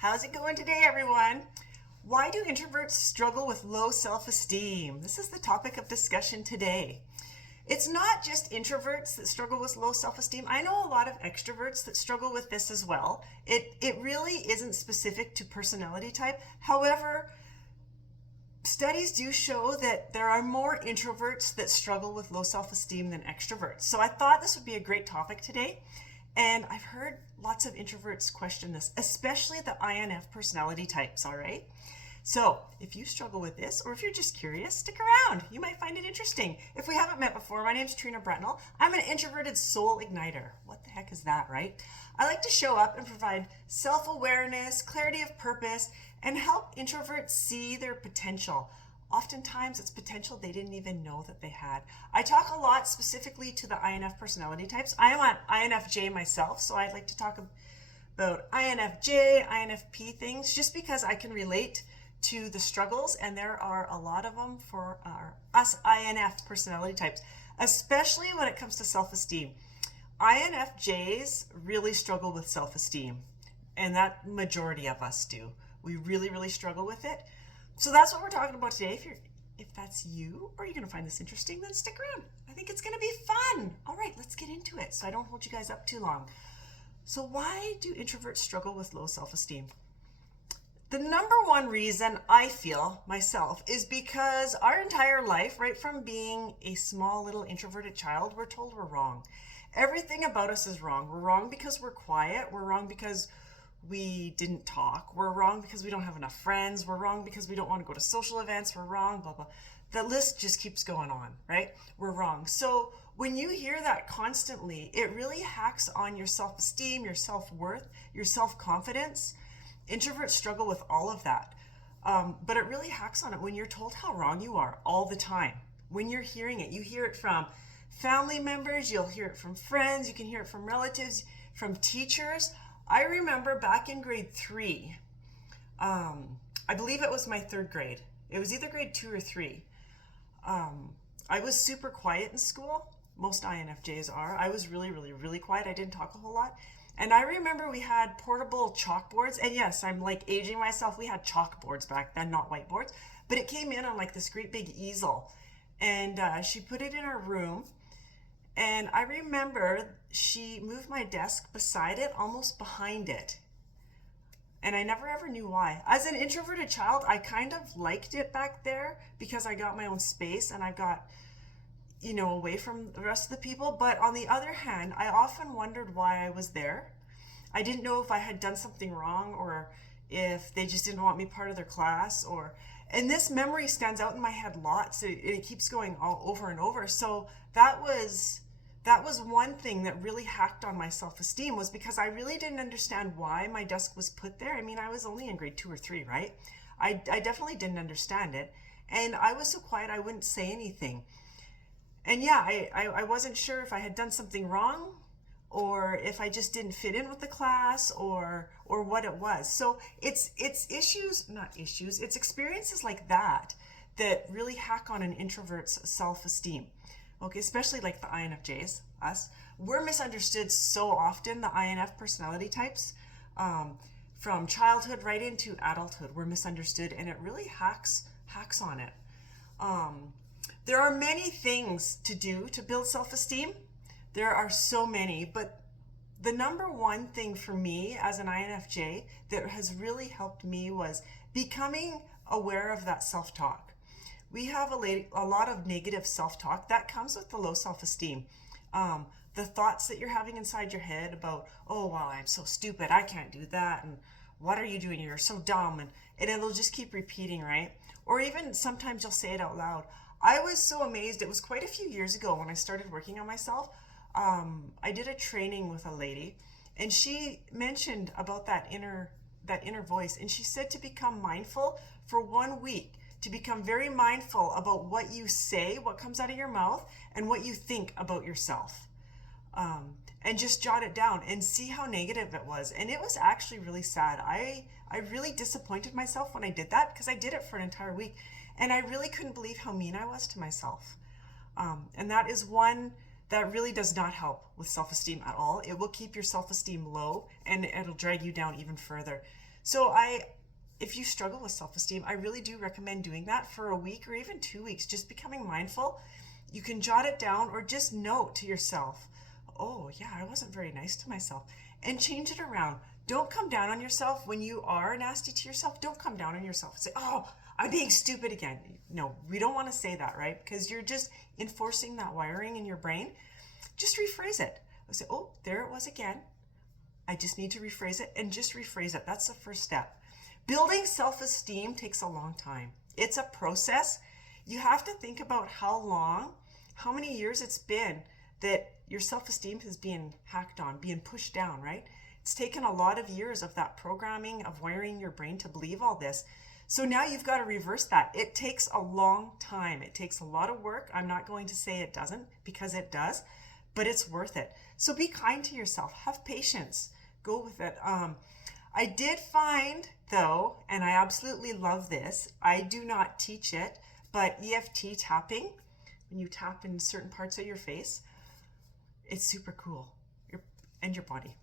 How's it going today, everyone? Why do introverts struggle with low self-esteem? This is the topic of discussion today. It's not just introverts that struggle with low self-esteem. I know a lot of extroverts that struggle with this as well. It really isn't specific to personality type. However, studies do show that there are more introverts that struggle with low self-esteem than extroverts. So I thought this would be a great topic today. And I've heard lots of introverts question this, especially the INF personality types, all right? So if you struggle with this, or if you're just curious, stick around. You might find it interesting. If we haven't met before, my name's Trina Bretnell. I'm an introverted soul igniter. What the heck is that, right? I like to show up and provide self-awareness, clarity of purpose, and help introverts see their potential. Oftentimes it's potential they didn't even know that they had. I talk a lot specifically to the INF personality types. I am an INFJ myself, so I'd like to talk about INFJ, INFP things, just because I can relate to the struggles, and there are a lot of them for us INF personality types, especially when it comes to self-esteem. INFJs really struggle with self-esteem, and that majority of us do. We really, really struggle with it. So that's what we're talking about today. If that's you, or you're going to find this interesting, then stick around. I think it's going to be fun. All right, let's get into it so I don't hold you guys up too long. So why do introverts struggle with low self-esteem? The number one reason I feel myself is because our entire life, right from being a small little introverted child, we're told we're wrong. Everything about us is wrong. We're wrong because we're quiet. We're wrong because we didn't talk. We're wrong because we don't have enough friends. We're wrong because we don't want to go to social events. We're wrong, blah, blah. The list just keeps going on, right? We're wrong. So when you hear that constantly, it really hacks on your self-esteem, your self-worth, your self-confidence. Introverts struggle with all of that. But it really hacks on it when you're told how wrong you are all the time. When you're hearing it, you hear it from family members, you'll hear it from friends, you can hear it from relatives, from teachers. I remember back in grade 3, I believe it was my third grade. It was either grade 2 or 3. I was super quiet in school. Most INFJs are. I was really, really, really quiet. I didn't talk a whole lot. And I remember we had portable chalkboards. And yes, I'm like aging myself. We had chalkboards back then, not whiteboards. But it came in on like this great big easel. And she put it in her room. And I remember she moved my desk beside it, almost behind it. And I never ever knew why. As an introverted child, I kind of liked it back there because I got my own space and I got, away from the rest of the people. But on the other hand, I often wondered why I was there. I didn't know if I had done something wrong or if they just didn't want me part of their class and this memory stands out in my head lots. It keeps going all over and over. So that was one thing that really hacked on my self-esteem, was because I really didn't understand why my desk was put there. I mean, I was only in grade 2 or 3, right? I definitely didn't understand it. And I was so quiet, I wouldn't say anything. And yeah, I wasn't sure if I had done something wrong or if I just didn't fit in with the class or what it was. So it's experiences like that that really hack on an introvert's self-esteem. Okay, especially like the INFJs, us. We're misunderstood so often, the INF personality types. From childhood right into adulthood, we're misunderstood, and it really hacks on it. There are many things to do to build self-esteem. There are so many, but the number one thing for me as an INFJ that has really helped me was becoming aware of that self-talk. We have a lot of negative self-talk that comes with the low self-esteem. The thoughts that you're having inside your head about, oh, well, I'm so stupid, I can't do that, and what are you doing? You're so dumb, and it'll just keep repeating, right? Or even sometimes you'll say it out loud. I was so amazed. It was quite a few years ago when I started working on myself. I did a training with a lady, and she mentioned about that inner voice, and she said to become mindful for 1 week, to become very mindful about what you say, what comes out of your mouth, and what you think about yourself. And just jot it down and see how negative it was. And it was actually really sad. I really disappointed myself when I did that, because I did it for an entire week, and I really couldn't believe how mean I was to myself. And that is one that really does not help with self-esteem at all. It will keep your self-esteem low, and it'll drag you down even further. So if you struggle with self-esteem, I really do recommend doing that for a week or even 2 weeks, just becoming mindful. You can jot it down or just note to yourself, oh yeah, I wasn't very nice to myself, and change it around. Don't come down on yourself when you are nasty to yourself. Don't come down on yourself and say, oh, I'm being stupid again. No, we don't want to say that, right? Because you're just enforcing that wiring in your brain. Just rephrase it. Say, oh, there it was again. I just need to rephrase it, and just rephrase it. That's the first step. Building self-esteem takes a long time. It's a process. You have to think about how many years it's been that your self-esteem has been hacked on, being pushed down, right? It's taken a lot of years of that programming, of wiring your brain to believe all this. So now you've got to reverse that. It takes a long time. It takes a lot of work. I'm not going to say it doesn't, because it does, but it's worth it. So be kind to yourself. Have patience. Go with it. I did find, though, and I absolutely love this, I do not teach it, but EFT tapping, when you tap in certain parts of your face, it's super cool. Your body.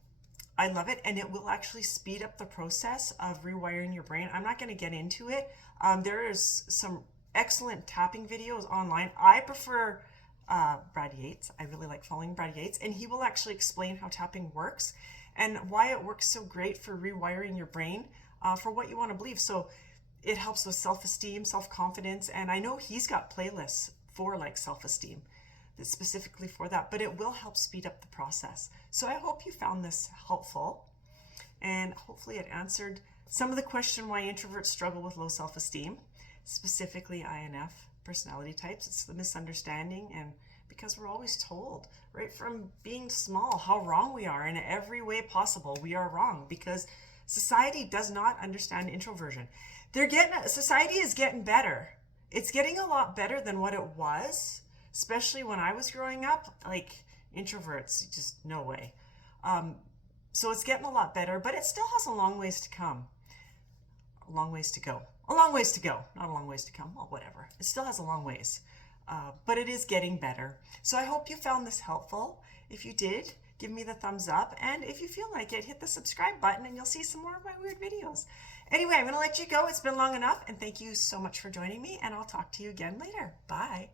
I love it, and it will actually speed up the process of rewiring your brain. I'm not going to get into it. There is some excellent tapping videos online. I prefer Brad Yates. I really like following Brad Yates, and he will actually explain how tapping works and why it works so great for rewiring your brain for what you want to believe. So it helps with self-esteem, self-confidence, and I know he's got playlists for like self-esteem that's specifically for that, but it will help speed up the process. So I hope you found this helpful, and hopefully it answered some of the question why introverts struggle with low self-esteem, specifically INF personality types. It's the misunderstanding, and because we're always told right from being small how wrong we are in every way possible. We are wrong because society does not understand introversion. Society is getting better. It's getting a lot better than what it was, especially when I was growing up. Like, introverts, just no way. So it's getting a lot better, but it still has a long ways to come. A long ways to go. A long ways to go. Not a long ways to come. Well, whatever. It still has a long ways. But it is getting better. So I hope you found this helpful. If you did, give me the thumbs up. And if you feel like it, hit the subscribe button and you'll see some more of my weird videos. Anyway, I'm going to let you go. It's been long enough. And thank you so much for joining me. And I'll talk to you again later. Bye.